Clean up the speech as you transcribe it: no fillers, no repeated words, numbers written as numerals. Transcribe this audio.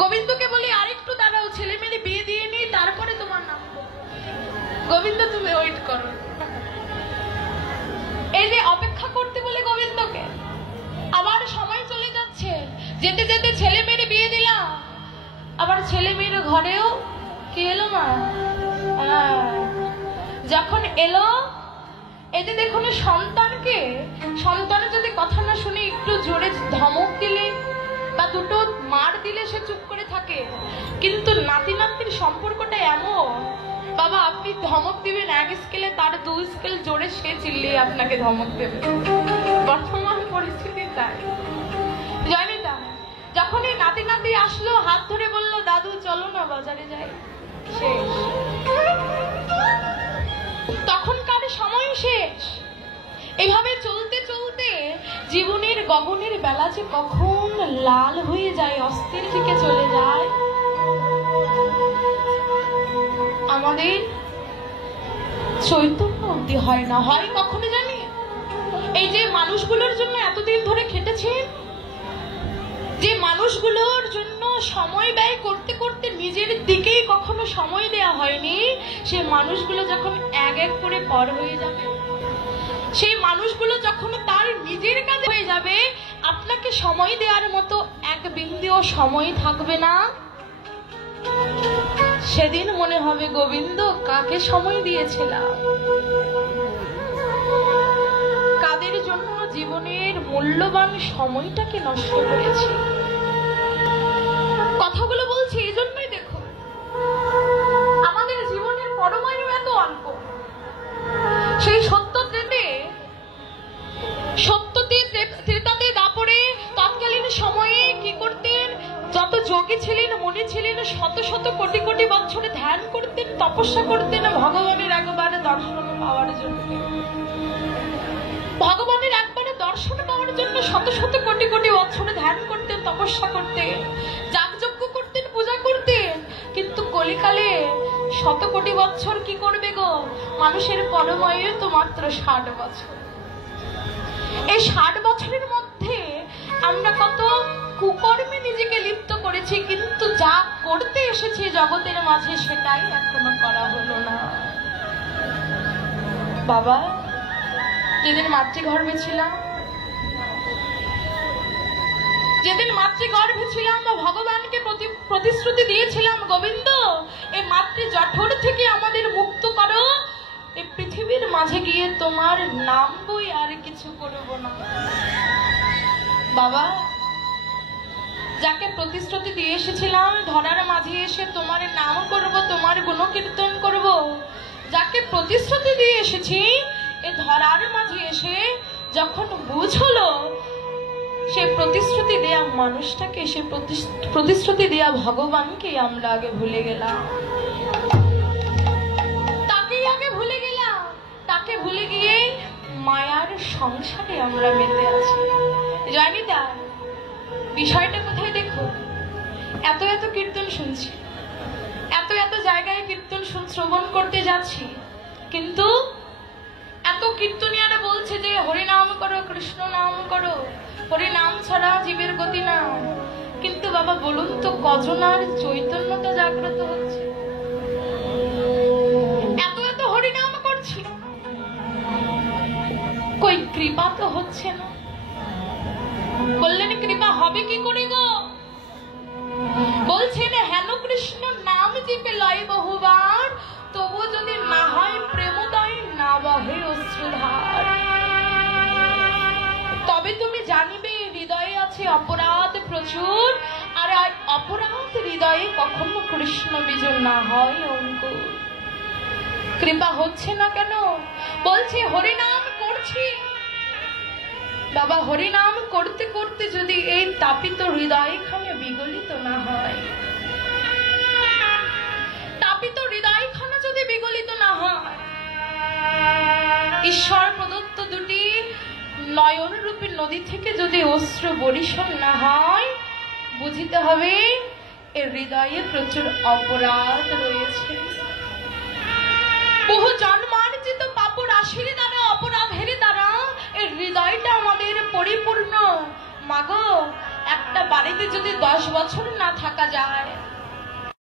গোবিন্দকে বলি আরেকটু দাঁড়াও, ছেলে মেয়ে বিয়ে দিয়ে নি, তারপরে তোমার নাম। গোবিন্দ তুমি ওয়েট করো। এই যে অপেক্ষা করতে বলে গোবিন্দকে, আবার সময় চলে যাচ্ছে, যেতে যেতে ছেলে মেয়ের বিয়ে দিলাম, আবার ছেলে মেয়ের ঘরেও কি এলো মা? যখন এলো, এই যে দেখুন সন্তানকে, সন্তানের যদি কথা না শুনে একটু জোরে ধমক দিলে বা দুটো মার দিলে সে চুপ করে থাকে, কিন্তু নাতি নাতির সম্পর্কটা এমন, বাবা আপনি ধমক দিবেন এক স্কেলে, তার 2 স্কেল জোরে সে চিল্লিয়ে আপনাকে ধমক দেবে। বর্তমান পরিস্থিতি তাই, জানি তা। যখন এই নাতি নাতি আসলো, হাত ধরে বললো দাদু চলো না বাজারে যাই, শেষ। তখনকার সময় শেষ। এভাবে চলতে চলতে জীবনের গগনের বেলা যে কখন লাল হয়ে যায়, অস্থির থেকে চলে যায়, আমাদের চৈতন্য অবধি হয় না। হয় কখনো জানি, এই যে মানুষগুলোর জন্য এতদিন ধরে খেটেছেন, যে মানুষগুলোর জন্য সময় ব্যয় করতে করতে নিজের দিকেই কখনো সময় দেয়া হয়নি, সে মানুষগুলো যখন এক এক করে পর হয়ে যাবে, সেই মানুষগুলো যখন তার নিজের কাজে হয়ে যাবে, আপনাকে সময় দেওয়ার মতো এক বিন্দুও সময় থাকবে না, সেদিন মনে হবে গোবিন্দ কাকে সময় দিয়েছিলাম, কাদের জন্য জীবনের মূল্যবান সময়টাকে নষ্ট করেছি। কথাগুলো বলছি এই জন্যই, দেখো আমাদের জীবনের পরমায়ু এত অল্প। সেই ত্রেতাতে দাপরে তৎকালীন সময়ে কি করতেন, যত যোগী ছিলেন মুনি ছিলেন, শত শত কোটি কোটি বছরে ধ্যান করতেন, তপস্যা করতেন ভগবানের একবারে দর্শন পাওয়ার জন্য। ভগবানের একবারে দর্শন পাওয়ার জন্য শত শত কোটি কোটি বছরে ধ্যান করতেন, তপস্যা করতেন, যাগযজ্ঞ করতেন, পূজা করতেন। কিন্তু কলিকালে শত কোটি বছর কি করবে গো? মানুষের পরমায়ু তো মাত্র 60 বছর। এই 60 বছরের মধ্যে আমরা কত কুকর্মে নিজেকে লিপ্ত করেছি, কিন্তু যা করতে এসেছি জগতের মাঝে সেটাই এখনো করা হলো না। বাবা, যেদিন মাতৃগর্ভে ছিলাম, বা ভগবানকে প্রতিশ্রুতি দিয়েছিলাম, গোবিন্দ এই মাতৃ জঠর থেকে আমাদের মুক্ত করো, এই পৃথিবীর মাঝে গিয়ে তোমার নাম বই আর কিছু করব না। বাবা, যাকে প্রতিশ্রুতি দিয়ে এসেছিলাম ধরার মাঝে এসে তোমার নাম করব, তোমার গুণকীর্তন করব, যাকে প্রতিশ্রুতি দিয়ে এসেছি এ ধরার মাঝে এসে যখন বুঝলো সে প্রতিশ্রুতি দেয়া মানুষটাকে, সে প্রতিশ্রুতি দেয়া ভগবানকে আমরা আগে ভুলে গেলাম, তাকেই আগে ভুলে গেলাম। তাকে ভুলে গিয়ে মায়ার সংসারে আমরা মেতে আছি। জানি তার বিষয়টা কোথায়? দেখো, এত এত কীর্তন শুনছি, এত এত জায়গায় কীর্তন শ্রবণ করতে যাচ্ছি, কিন্তু এত কীর্তনিয়ারা বলছে যে হরি নাম করো, কৃষ্ণ নাম করো, হরি নাম ছাড়া জীবের গতি না। কিন্তু বাবা বলুন তো, কজনার চৈতন্যতা জাগ্রত হচ্ছে? এত এত হরি নাম করছি, কই কৃপা তো হচ্ছে না। বললেন কৃপা হবে কি করে গো? বলছেন হেন কৃষ্ণ নাম জিপে লয় বহুবার, তবু যদি না হয় প্রেমোদয়, না বহে অশ্রুধার। তবে তুমি জানিবে হৃদয়ে আছে অপরাধ প্রচুর, আর অপরাধ হৃদয়ে কখনো কৃষ্ণ বীজ না হয় অঙ্কুর। কৃপা হচ্ছে না কেন? বলছে হরিনাম করছি। বাবা, হরিনাম করতে করতে যদি এই তাপিত হৃদয় খানে বিগলিত না হয়, তাপিত হৃদয় খানা যদি বিগলিত না হয়, ঈশ্বর প্রদত্ত দুটি নয়ন রূপী নদী থেকে যদি অশ্রু বরিশন না হয়, বুঝিতে হবে এর হৃদয়ে প্রচুর অপরাধ রয়েছে। বহু জন্মার্জিত পাপ রাশির দ্বারা, অপরাধের দ্বারা এই হৃদয়টা আমাদের পরিপূর্ণ মাগো একটা বাড়িতে যদি 10 বছর না থাকা যায়